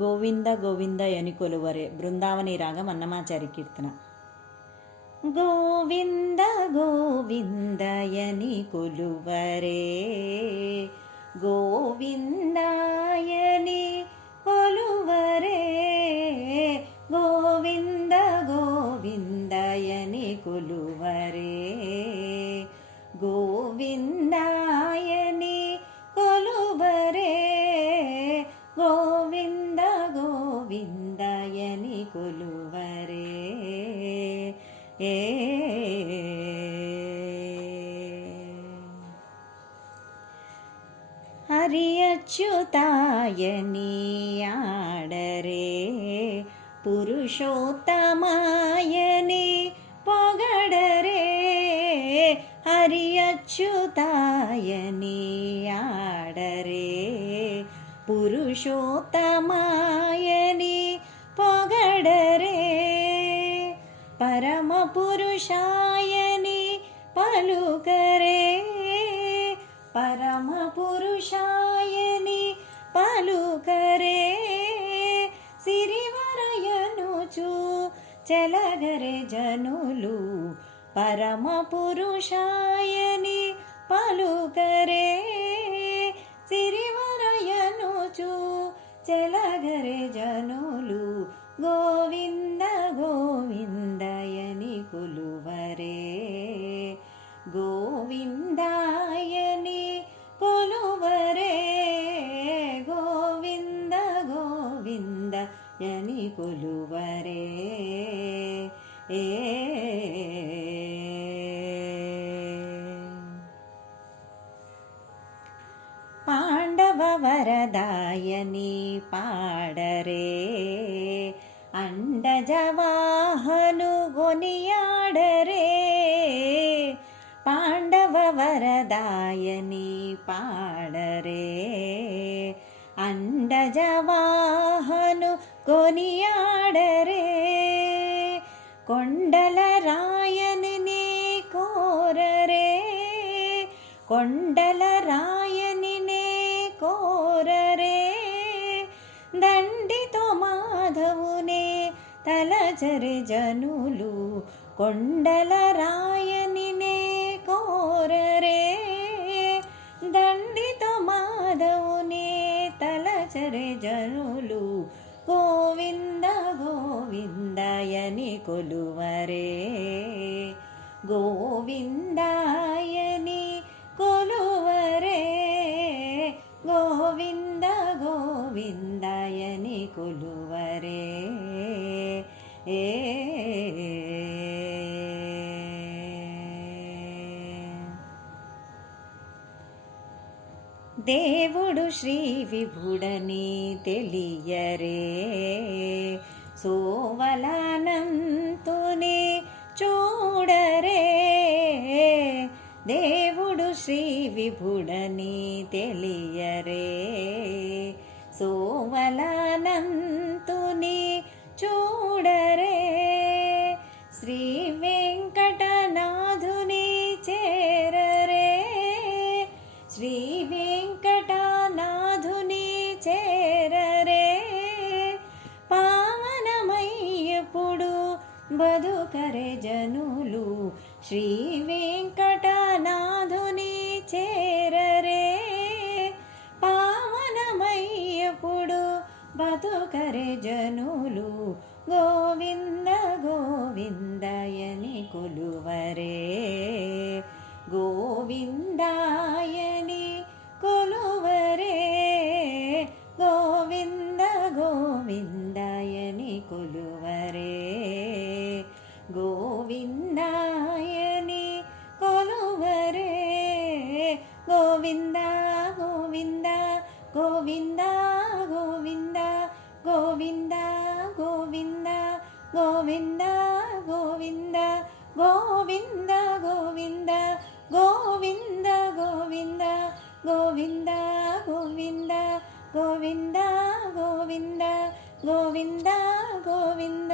ಗೋವಿಂದ ಗೋವಿಂದ ಎನಿ ಕೊಲುವರೆ ಬೃಂದಾವನಿ ರಾಗಂ ಅನ್ನಮಾಚಾರಿ ಕೀರ್ತನ. ಗೋವಿಂದ ಗೋವಿಂದ ಎನಿ ಕೊಲುವರೆ, ಗೋವಿಂದ ಎನಿ ಕೊಲುವರೆ, ಗೋವಿಂದ ಗೋವಿಂದ ಎನಿ ಕೊಲುವರೆ, ಗೋವಿಂದ ಎನಿ ಕೊಲುವರೆ, ಗೋವಿಂದ ಗೋವಿಂದ ಎನಿ ಕೊಲುವರೆ. ಹರಿಯಚ್ಯುತಾಯನಿ ಆಡರೆ, ಪುರುಷೋತ್ತಮಾಯನಿ ಪೊಗಡರೆ, ಹರಿಯಚ್ಯುತಾಯನಿ ಆಡರೆ, ಪುರುಷೋತ್ತಮಾಯನಿ ಪೊಗಡರೆ, ಪರಮ ಪುರುಷಾಯನಿ ಪಲುಕರೆ, ಪರಮ ಪುರುಷಾಯನಿ ಪಲುಕರೆ, ಸಿರಿವರಯನುಚು ಚಲಗರೆ ಜನುಲು, ಪರಮ ಪುರುಷಾಯನಿ ಪಲುಕರೆ, ಸಿರಿವರಯನುಚು ಚಲಗರೆ ಜನುಲು, ಗೋವಿಂದ ಗೋವಿಂದ ಎನಿ ಕೊಲುವರೆ, ಗೋವಿಂದಾಯನಿ ಕೊಲುವರೆ, ಗೋವಿಂದ ಗೋವಿಂದ ಎನಿ ಕೊಲುವರೆ. ಪಾಂಡವ ವರದಾಯನಿ ಪಾಡರೆ, ಅಂಡಜವಾಹನು ಗೊನಿಯಾಡರೆ, ಪಾಂಡವ ವರದಾಯನಿ ಪಾಡರೆ, ಅಂಡಜವಾಹನು ಗೊನಿಯಾಡರೆ, ಕೊಂಡಲರಾಯನಿನೇ ಕೋರರೆ, ಕೊಂಡಲರಾಯನಿನೇ ಕೋರರೆ, ದಂಡಿತೋ ಮಾಧವುನೇ ತಲಚರೆ ಜನುಲು, ಕೊಂಡಲರಾಯನಿನೇ ಕೋರರೆ, ದಂಡಿತ ಮಾಧವುನೇ ತಲಚರೆ ಜನುಲು, ಗೋವಿಂದ ಗೋವಿಂದ ಎನಿ ಕೊಲುವರೆ, ಗೋವಿಂದಾಯನಿ ಕೊಲುವರೆ, ಗೋವಿಂದ ಗೋವಿಂದ ಎನಿ ಕೊಲುವರೆ. దేవుడు శ్రీ విభుడని తెలియరే, సోవలానంతుని చూడరే, దేవుడు శ్రీ విభుడని తెలియరే, సోవలానంతుని చూడరే, శ్రీ వెంకటనాథుని చేరరే, శ్రీ వెంకటనాథుని చేరరే, పావనమయ్యప్పుడు బదుకరే జనులు, శ్రీ వెంకటనాథుని చేరరే, పావనమయ్యప్పుడు బదుకరే జనులు, గోవింద గోవింద ఎని కొలువరే, గోవిందాయని కొలువరే, గోవింద గోవింద ఎని కొలువరే, గోవిందాయని కొలువరే, గోవింద గోవింద గోవింద గోవింద గోవింద గోవింద గోవింద గోవింద గోవింద గోవింద గోవింద గోవింద గోవింద గోవింద గోవింద గోవింద గోవింద గోవింద